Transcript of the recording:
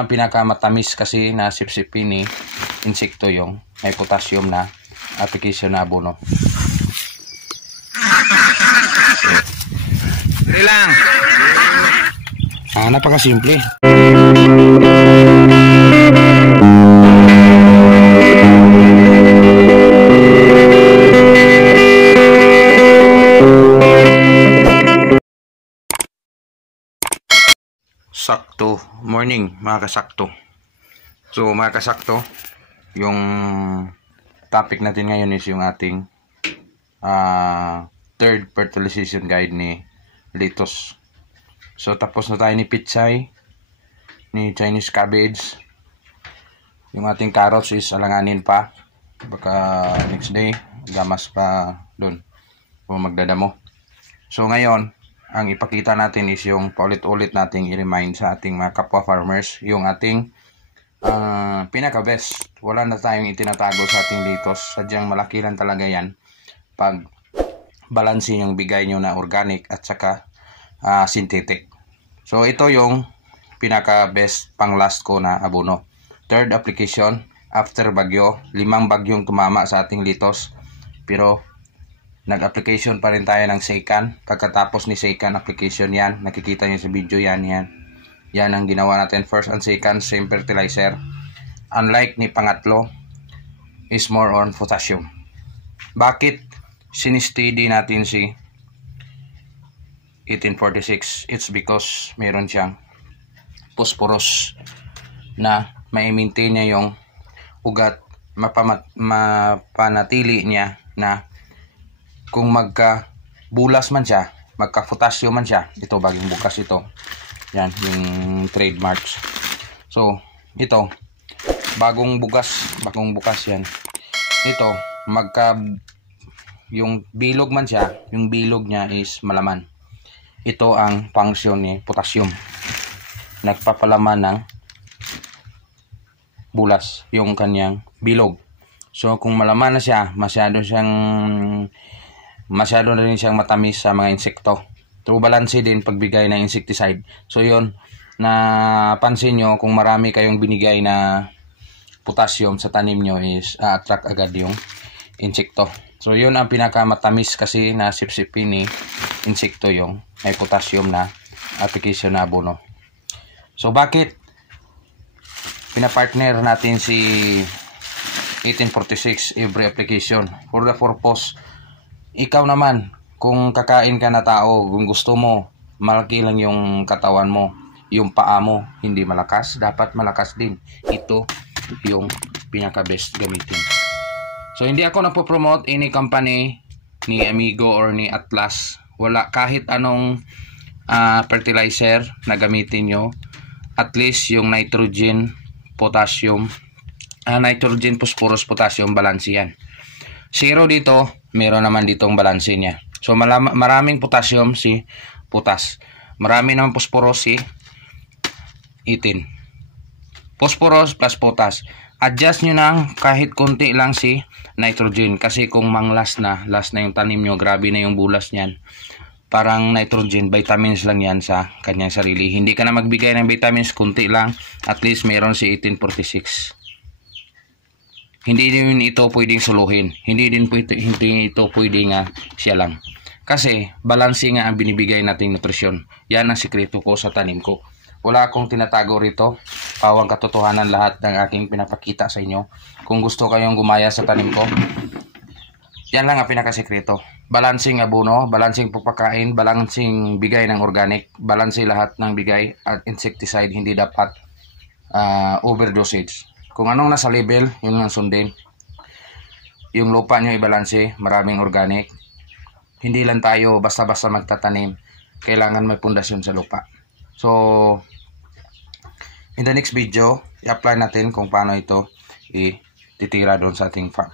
Ang pinakamatamis kasi na sipsipin ni insekto yung may potassium na application na abono. Dali lang. Napakasimple. Sakto. Morning, mga kasakto. So, mga kasakto, yung topic natin ngayon is yung ating third fertilization guide ni lettuce. So, tapos na tayo ni pichay, ni Chinese cabbage. Yung ating carrots is alanganin pa. Baka next day, gamas pa dun kung magdadamo. So, ngayon, ang ipakita natin is yung paulit-ulit nating i-remind sa ating mga kapwa farmers yung ating pinaka-best. Wala na tayong itinatago sa ating lettuce. Sadyang malaki lang talaga yan pag balansin yung bigay nyo na organic at saka synthetic. So ito yung pinaka-best pang last ko na abono. Third application after bagyo. 5 bagyong tumama sa ating lettuce. Pero nag-application pa rin tayo ng second. Pagkatapos ni second application yan, nakikita nyo sa video yan. Yan ang ginawa natin. First and second, same fertilizer. Unlike ni pangatlo, is more on potassium. Bakit sinistady natin si 1846? It's because meron siyang phosphorus na ma-maintain niya yung ugat, mapanatili niya na kung magka-bulas man siya, magka-potassium man siya, ito bagong bukas ito. Yan, yung trademarks. So, ito, bagong bukas yan. Ito, yung bilog man siya, yung bilog niya is malaman. Ito ang function ni potassium. Nagpapalaman ng bulas, yung kanyang bilog. So, kung malaman na siya, masyado na rin siyang matamis sa mga insekto. True balance din pagbigay ng insecticide. So yun, napansin nyo kung marami kayong binigay na potassium sa tanim nyo is attract agad yung insekto. So yun ang pinakamatamis kasi na sipsipin ni insekto yung may potassium na application na abono. So bakit pinapartner natin si 1846 every application? For the purpose, ikaw naman, kung kakain ka na tao, kung gusto mo, malaki lang yung katawan mo, yung paa mo, hindi malakas, dapat malakas din. Ito yung pinaka-best gamitin. So, hindi ako napopromote any company ni Amigo or ni Atlas. Wala, kahit anong fertilizer na gamitin nyo, at least yung nitrogen, potassium, nitrogen, phosphorus, potassium, balance yan. Zero dito, meron naman ditong balanse niya. So maraming potassium si potas. Marami naman phosphorus si 18. Phosphorus plus potas. Adjust nyo nang kahit konti lang si nitrogen. Kasi kung last na yung tanim nyo, grabe na yung bulas niyan. Parang nitrogen, vitamins lang yan sa kanyang sarili. Hindi ka na magbigay ng vitamins, konti lang. At least meron si 1846. Hindi din ito pwedeng suluhin. Hindi ito pwedeng siya lang. Kasi balanse nga ang binibigay nating nutrisyon. Yan ang sikreto ko sa tanim ko. Wala akong tinatago rito. Pawang katotohanan lahat ng aking pinapakita sa inyo. Kung gusto kayong gumaya sa tanim ko, yan lang ang pinakasikreto. Balancing abono, balancing pagpakain, balancing bigay ng organic, balanse lahat ng bigay at insecticide. Hindi dapat overdosage. Kung anong nasa label, yun ang sundin. Yung lupa nyo ibalanse, maraming organic. Hindi lang tayo basta-basta magtatanim. Kailangan may pundasyon sa lupa. So, in the next video, i-apply natin kung paano ito ititira doon sa ating farm.